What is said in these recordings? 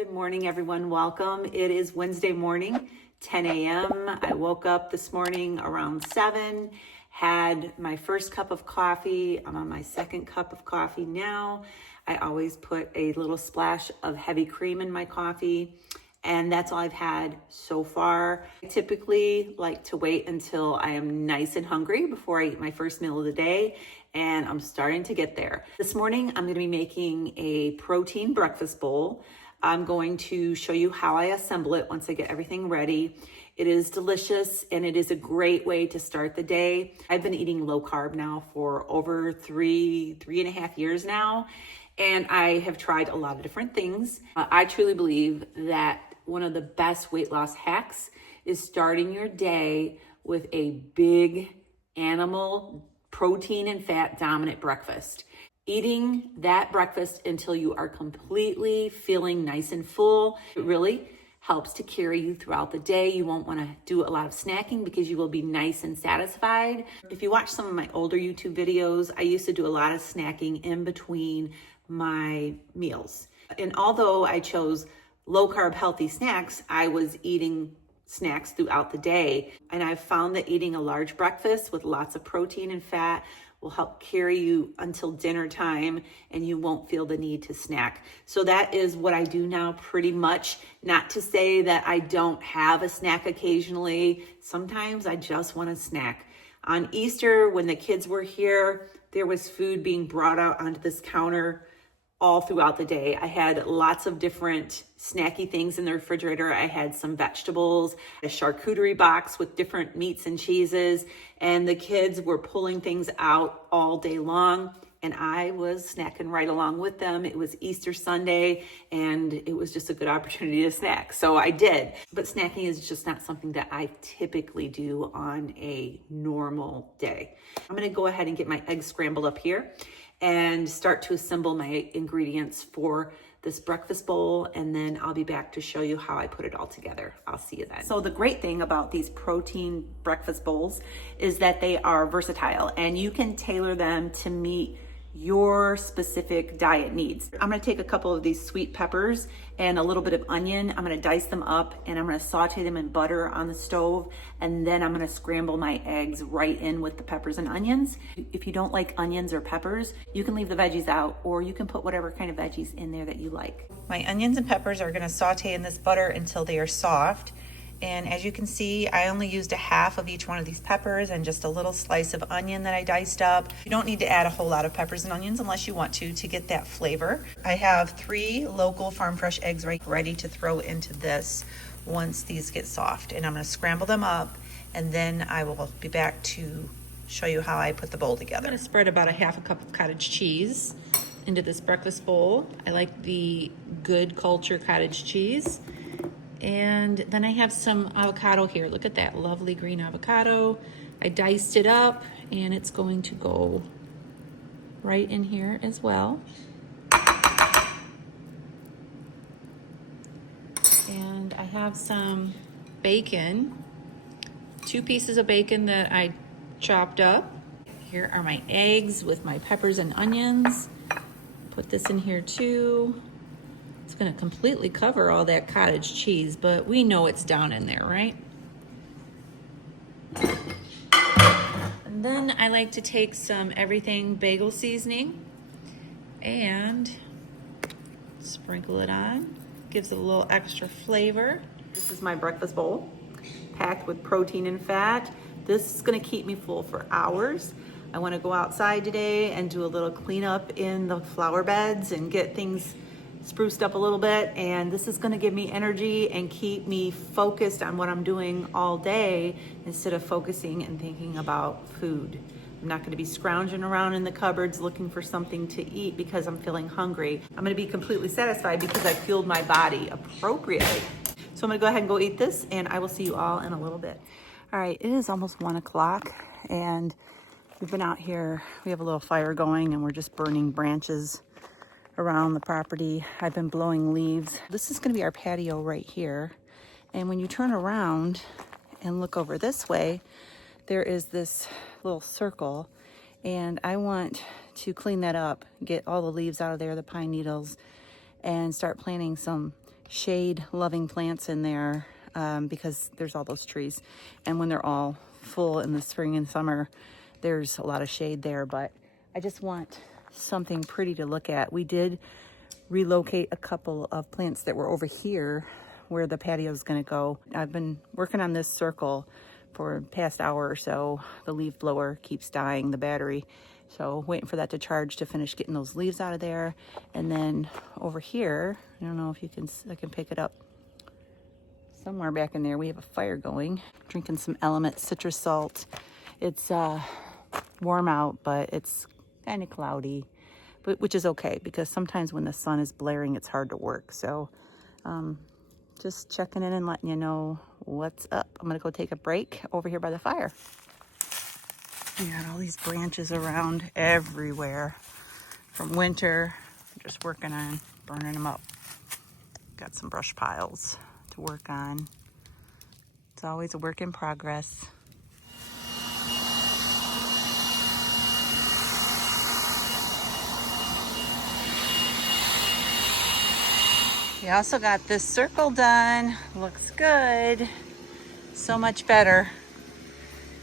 Good morning, everyone. Welcome. It is Wednesday morning, 10 a.m. I woke up this morning around 7, had my first cup of coffee. I'm on my second cup of coffee now. I always put a little splash of heavy cream in my coffee, and that's all I've had so far. I typically like to wait until I am nice and hungry before I eat my first meal of the day, and I'm starting to get there. This morning, I'm going to be making a protein breakfast bowl. I'm going to show you how I assemble it once I get everything ready. It is delicious and it is a great way to start the day. I've been eating low carb now for over three and a half years now, and I have tried a lot of different things. I truly believe that one of the best weight loss hacks is starting your day with a big animal protein and fat dominant breakfast. Eating that breakfast until you are completely feeling nice and full. It really helps to carry you throughout the day. You won't want to do a lot of snacking because you will be nice and satisfied. If you watch some of my older YouTube videos, I used to do a lot of snacking in between my meals. And although I chose low carb healthy snacks, I was eating snacks throughout the day. And I've found that eating a large breakfast with lots of protein and fat will help carry you until dinner time and you won't feel the need to snack. So that is what I do now pretty much. Not to say that I don't have a snack occasionally. Sometimes I just want a snack. On Easter, when the kids were here, there was food being brought out onto this counter all throughout the day. I had lots of different snacky things in the refrigerator. I had some vegetables, a charcuterie box with different meats and cheeses, and the kids were pulling things out all day long, and I was snacking right along with them. It was Easter Sunday, and it was just a good opportunity to snack, so I did. But snacking is just not something that I typically do on a normal day. I'm gonna go ahead and get my eggs scrambled up here and start to assemble my ingredients for this breakfast bowl, and then I'll be back to show you how I put it all together. I'll see you then. So the great thing about these protein breakfast bowls is that they are versatile and you can tailor them to meet your specific diet needs. I'm gonna take a couple of these sweet peppers and a little bit of onion. I'm gonna dice them up and I'm gonna saute them in butter on the stove, and then I'm gonna scramble my eggs right in with the peppers and onions. If you don't like onions or peppers, you can leave the veggies out, or you can put whatever kind of veggies in there that you like. My onions and peppers are gonna saute in this butter until they are soft. And as you can see, I only used a half of each one of these peppers and just a little slice of onion that I diced up. You don't need to add a whole lot of peppers and onions unless you want to get that flavor. I have 3 local farm fresh eggs ready to throw into this once these get soft. And I'm gonna scramble them up, and then I will be back to show you how I put the bowl together. I'm gonna spread about a half a cup of cottage cheese into this breakfast bowl. I like the Good Culture cottage cheese. And then I have some avocado here. Look at that lovely green avocado. I diced it up, and it's going to go right in here as well. And I have some bacon, 2 pieces of bacon that I chopped up. Here are my eggs with my peppers and onions. Put this in here too. It's gonna completely cover all that cottage cheese, but we know it's down in there, right? And then I like to take some everything bagel seasoning and sprinkle it on. Gives it a little extra flavor. This is my breakfast bowl, packed with protein and fat. This is gonna keep me full for hours. I wanna go outside today and do a little cleanup in the flower beds and get things spruced up a little bit, and this is going to give me energy and keep me focused on what I'm doing all day instead of focusing and thinking about food. I'm not going to be scrounging around in the cupboards looking for something to eat because I'm feeling hungry. I'm going to be completely satisfied because I fueled my body appropriately. So I'm going to go ahead and go eat this, and I will see you all in a little bit. All right, it is almost 1 o'clock, and we've been out here. We have a little fire going, and we're just burning branches around the property. I've been blowing leaves. This is going to be our patio right here. And when you turn around and look over this way, there is this little circle, and I want to clean that up, get all the leaves out of there, the pine needles, and start planting some shade loving plants in there because there's all those trees. And when they're all full in the spring and summer, there's a lot of shade there, but I just want something pretty to look at. We did relocate a couple of plants that were over here where the patio is going to go. I've been working on this circle for the past hour or so. The leaf blower keeps dying, the battery. So waiting for that to charge to finish getting those leaves out of there. And then over here, I don't know if you can, I can pick it up. Somewhere back in there, we have a fire going. Drinking some Element citrus salt. It's warm out, but it's kind of cloudy, which is okay because sometimes when the sun is blaring, it's hard to work. So just checking in and letting you know what's up. I'm gonna go take a break over here by the fire. We got all these branches around everywhere from winter. I'm just working on burning them up. Got some brush piles to work on. It's always a work in progress. We also got this circle done. Looks good. So much better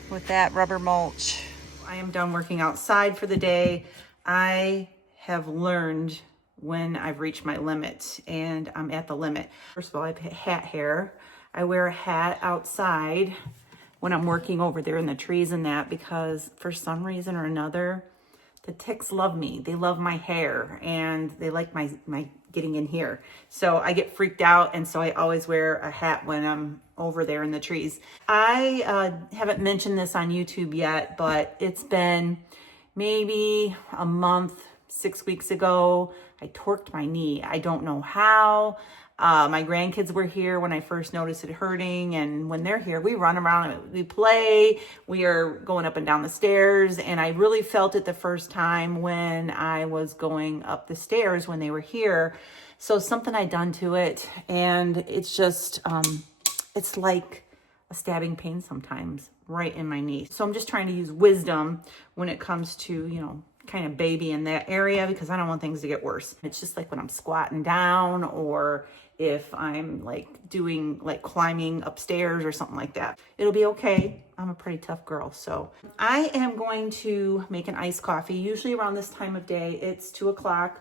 with that rubber mulch. I am done working outside for the day. I have learned when I've reached my limit, and I'm at the limit. First of all, I have hat hair. I wear a hat outside when I'm working over there in the trees and that, because for some reason or another, the ticks love me. They love my hair and they like my getting in here. So I get freaked out, and so I always wear a hat when I'm over there in the trees. I haven't mentioned this on YouTube yet, but it's been maybe a month, 6 weeks ago, I torqued my knee. I don't know how. My grandkids were here when I first noticed it hurting, and when they're here, we run around and we play. We are going up and down the stairs, and I really felt it the first time when I was going up the stairs when they were here. So something I'd done to it, and it's just, it's like a stabbing pain sometimes right in my knee. So I'm just trying to use wisdom when it comes to, you know, kind of baby in that area, because I don't want things to get worse. It's just like when I'm squatting down, or if I'm like doing like climbing upstairs or something like that. It'll be okay. I'm a pretty tough girl. So I am going to make an iced coffee. Usually around this time of day, it's 2 o'clock.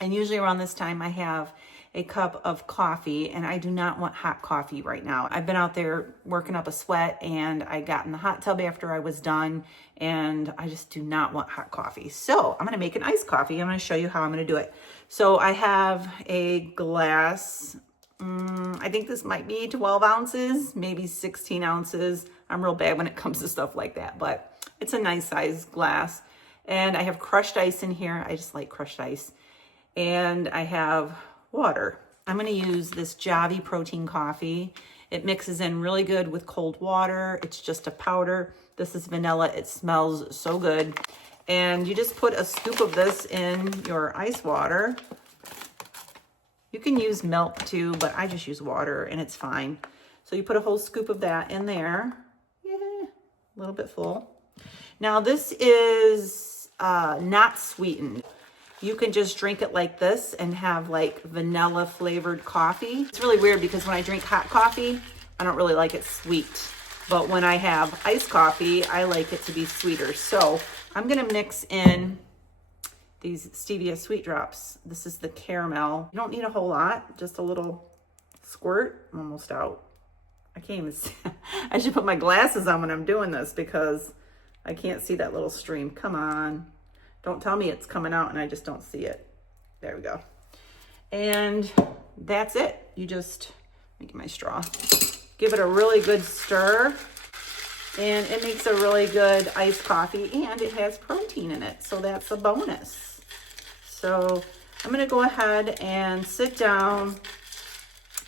And usually around this time I have a cup of coffee, and I do not want hot coffee right now. I've been out there working up a sweat, and I got in the hot tub after I was done, and I just do not want hot coffee. So I'm gonna make an iced coffee. I'm gonna show you how I'm gonna do it. So I have a glass, I think this might be 12 ounces, maybe 16 ounces. I'm real bad when it comes to stuff like that, but it's a nice size glass. And I have crushed ice in here. I just like crushed ice. And I have water. I'm going to use this Javi protein coffee. It mixes in really good with cold water. It's just a powder. This is vanilla. It smells so good. And you just put a scoop of this in your ice water. You can use milk too, but I just use water and it's fine. So you put a whole scoop of that in there. Yeah, a little bit full. Now this is not sweetened. You can just drink it like this and have like vanilla flavored coffee. It's really weird because when I drink hot coffee, I don't really like it sweet. But when I have iced coffee, I like it to be sweeter. So I'm gonna mix in these stevia sweet drops. This is the caramel. You don't need a whole lot, just a little squirt. I'm almost out. I can't even see. I should put my glasses on when I'm doing this because I can't see that little stream. Come on. Don't tell me it's coming out and I just don't see it. There we go. And that's it. You just, let me get my straw. Give it a really good stir, and it makes a really good iced coffee, and it has protein in it. So that's a bonus. So I'm gonna go ahead and sit down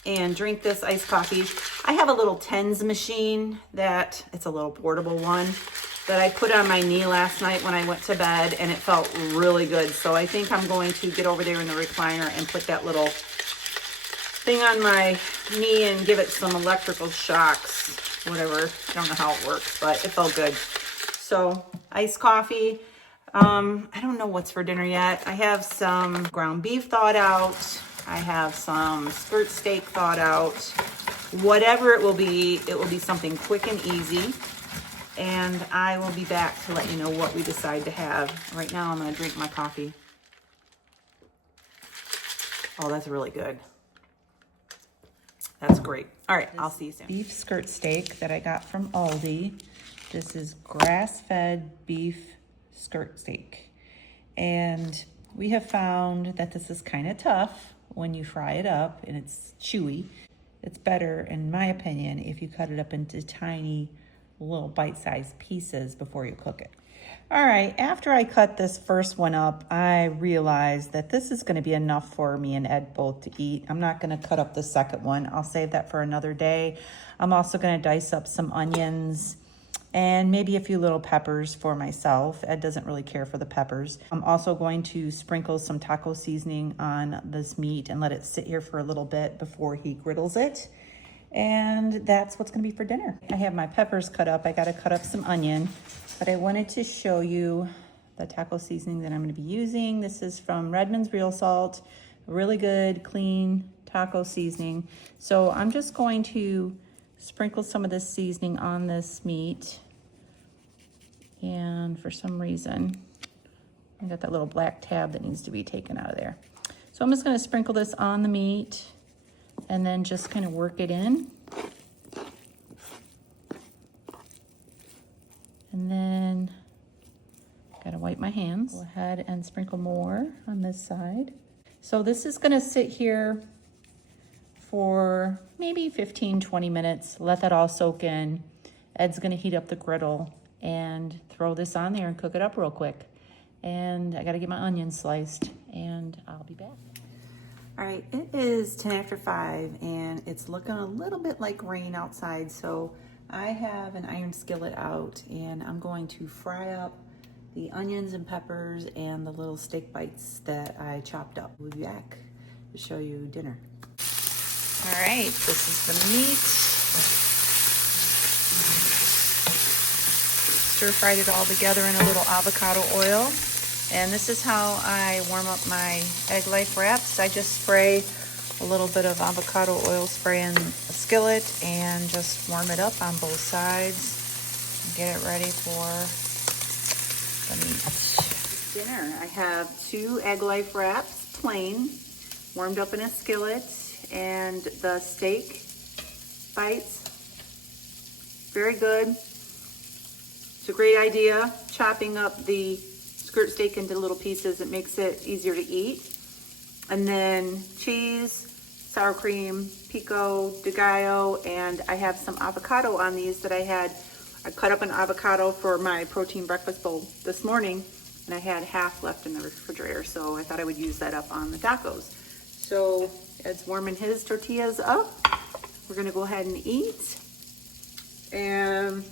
and drink this iced coffee. I have a little Tens machine that, it's a little portable one, that I put on my knee last night when I went to bed, and it felt really good. So I think I'm going to get over there in the recliner and put that little thing on my knee and give it some electrical shocks, whatever. I don't know how it works, but it felt good. So iced coffee. I don't know what's for dinner yet. I have some ground beef thawed out. I have some skirt steak thawed out. Whatever it will be something quick and easy. And I will be back to let you know what we decide to have. Right now I'm gonna drink my coffee. Oh, that's really good. That's great. All right, I'll see you soon. Beef skirt steak that I got from Aldi. This is grass-fed beef skirt steak. And we have found that this is kind of tough when you fry it up and it's chewy. It's better, in my opinion, if you cut it up into tiny little bite-sized pieces before you cook it. All right, after I cut this first one up, I realized that this is gonna be enough for me and Ed both to eat. I'm not gonna cut up the second one. I'll save that for another day. I'm also gonna dice up some onions and maybe a few little peppers for myself. Ed doesn't really care for the peppers. I'm also going to sprinkle some taco seasoning on this meat and let it sit here for a little bit before he griddles it. And that's what's gonna be for dinner. I have my peppers cut up. I gotta cut up some onion, but I wanted to show you the taco seasoning that I'm gonna be using. This is from Redmond's Real Salt, really good, clean taco seasoning. So I'm just going to sprinkle some of this seasoning on this meat. And for some reason, I got that little black tab that needs to be taken out of there. So I'm just gonna sprinkle this on the meat and then just kind of work it in. And then, gotta wipe my hands. Go ahead and sprinkle more on this side. So this is gonna sit here for maybe 15, 20 minutes. Let that all soak in. Ed's gonna heat up the griddle and throw this on there and cook it up real quick. And I gotta get my onions sliced and I'll be back. All right, it is 10 after 5 and it's looking a little bit like rain outside. So I have an iron skillet out and I'm going to fry up the onions and peppers and the little steak bites that I chopped up. We'll be back to show you dinner. All right, this is the meat. Stir-fried it all together in a little avocado oil. And this is how I warm up my egg life wraps. I just spray a little bit of avocado oil spray in a skillet and just warm it up on both sides and get it ready for the meat. Dinner, I have 2 egg life wraps, plain, warmed up in a skillet, and the steak bites, very good. It's a great idea, chopping up the skirt steak into little pieces. It makes it easier to eat. And then cheese, sour cream, pico de gallo, and I have some avocado on these that I cut up an avocado for my protein breakfast bowl this morning, and I had half left in the refrigerator, so I thought I would use that up on the tacos. So Ed's warming his tortillas up. We're gonna go ahead and eat, and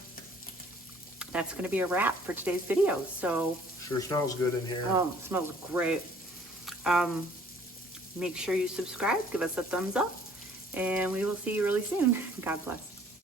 that's gonna be a wrap for today's video. So sure smells good in here. Oh, it smells great. Make sure you subscribe, give us a thumbs up, and we will see you really soon. God bless.